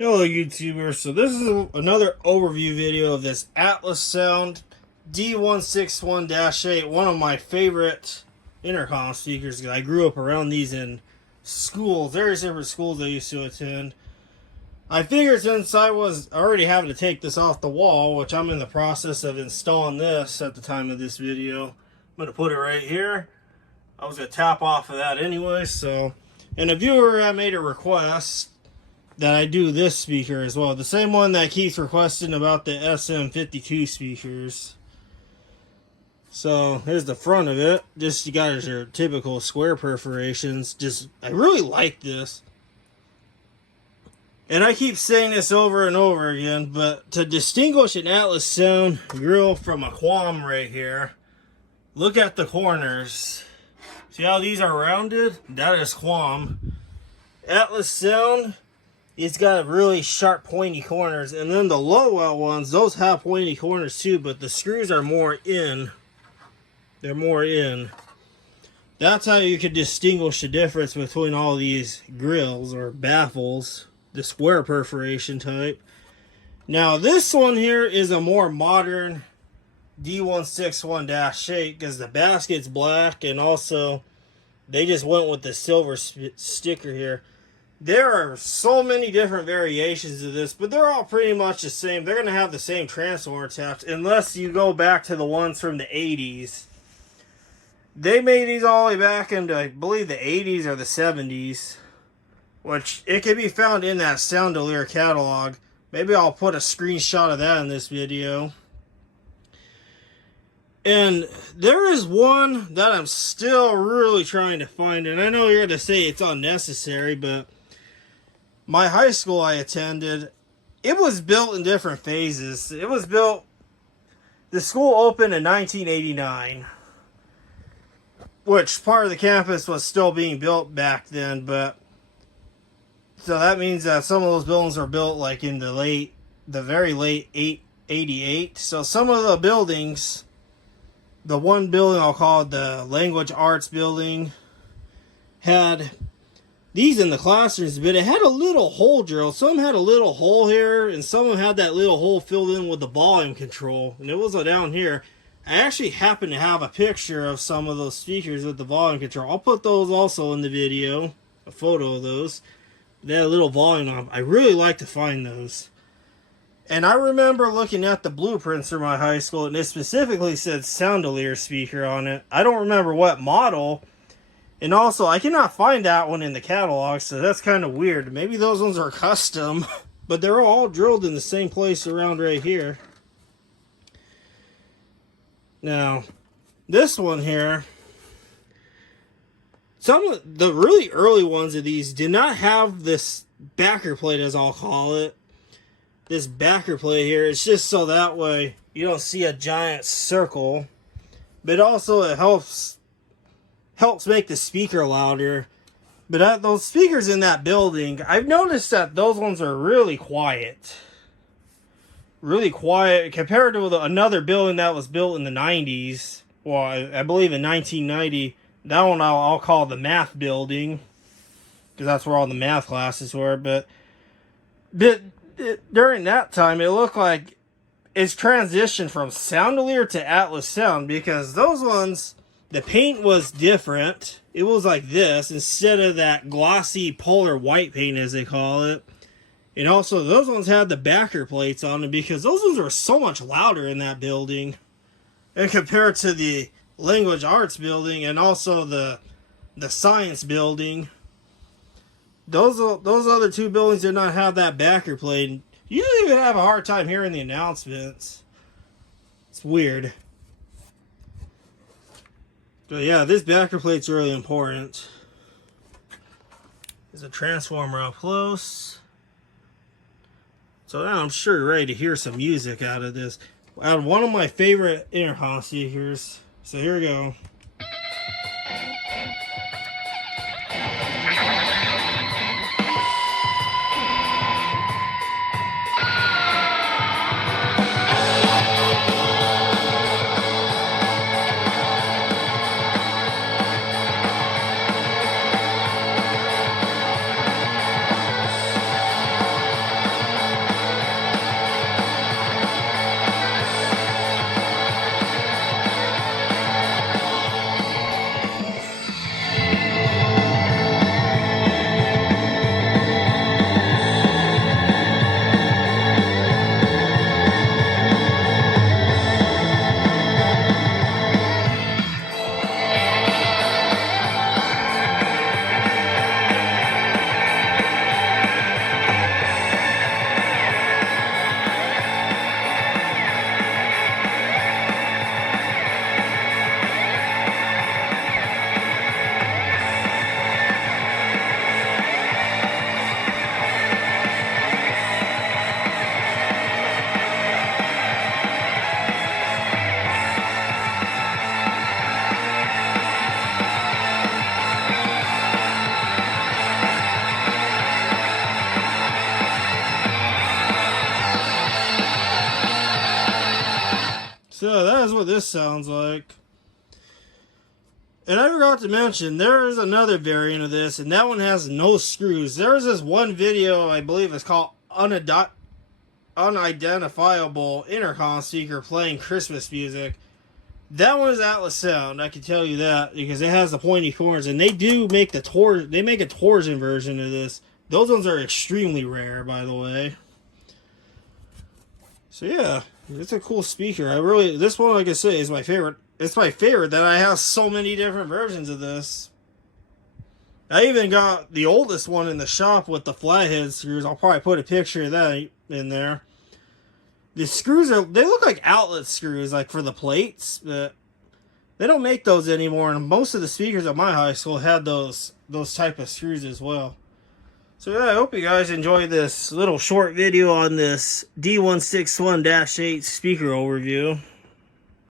Hello YouTubers, so this is another overview video of this Atlas Sound D161-8, one of my favorite intercom speakers. I grew up around these in schools, various different schools I used to attend. I figured since I was already having to take this off the wall, which I'm in the process of installing this at the time of this video, I'm going to put it right here. I was going to tap off of that anyway, so. And a viewer made a request that I do this speaker as well. The same one that keeps requesting about the SM52 speakers. So here's the front of it. Just you got your typical square perforations. I really like this. And I keep saying this over and over again, but to distinguish an Atlas Sound grill from a Quam right here, look at the corners. See how these are rounded? That is Quam. Atlas Sound, it's got really sharp pointy corners, and then the Lowell ones, those have pointy corners too, but the screws are more in. They're more in. That's how you can distinguish the difference between all these grills or baffles, the square perforation type. Now this one here is a more modern D161-8 because the basket's black, and also they just went with the silver sticker here. There are so many different variations of this, but they're all pretty much the same. They're going to have the same transformer taps, unless you go back to the ones from the 80s. They made these all the way back into, I believe, the 80s or the 70s, which it can be found in that Soundelier catalog. Maybe I'll put a screenshot of that in this video. And there is one that I'm still really trying to find, and I know you're going to say it's unnecessary, but my high school I attended, it was built in different phases. It was built, the school opened in 1989, which part of the campus was still being built back then, but so that means that some of those buildings were built like in the very late 88. So some of the buildings, the one building I'll call it the Language Arts building, had these in the classrooms, but it had a little hole drill. Some had a little hole here, and some of them had that little hole filled in with the volume control, and it was down here. I actually happen to have a picture of some of those speakers with the volume control. I'll put those also in the video, a photo of those. They had a little volume knob. I really like to find those. And I remember looking at the blueprints for my high school, and it specifically said Soundelier speaker on it. I don't remember what model. And also, I cannot find that one in the catalog, so that's kind of weird. Maybe those ones are custom, but they're all drilled in the same place around right here. Now, this one here, some of the really early ones of these did not have this backer plate, as I'll call it. This backer plate here, it's just so that way you don't see a giant circle, but also it helps make the speaker louder. But those speakers in that building, I've noticed that those ones are really quiet. Really quiet compared to another building that was built in the 90s. Well, I believe in 1990. That one I'll call the math building, because that's where all the math classes were. But during that time, it looked like it's transitioned from Soundelier to Atlas Sound, because those ones, the paint was different. It was like this instead of that glossy polar white paint, as they call it. And also, those ones had the backer plates on them, because those ones were so much louder in that building. And compared to the Language Arts building and also the Science building, those other two buildings did not have that backer plate. You don't even have a hard time hearing the announcements. It's weird. But yeah, this backer plate's really important. There's a transformer up close. So now I'm sure you're ready to hear some music out of this. Out of one of my favorite intercom speakers. So here we go. that is what this sounds like. And I forgot to mention, there is another variant of this, and that one has no screws. There is this one video, I believe it's called Unidentifiable Intercom Speaker Playing Christmas Music. That one is Atlas Sound, I can tell you that, because it has the pointy corners, and they do make they make a torsion version of this. Those ones are extremely rare, by the way. So yeah, it's a cool speaker. This one, like I say, is my favorite. It's my favorite that I have so many different versions of this. I even got the oldest one in the shop with the flathead screws. I'll probably put a picture of that in there. The screws they look like outlet screws, like for the plates, but they don't make those anymore. And most of the speakers at my high school had those type of screws as well. So yeah, I hope you guys enjoyed this little short video on this D161-8 speaker overview.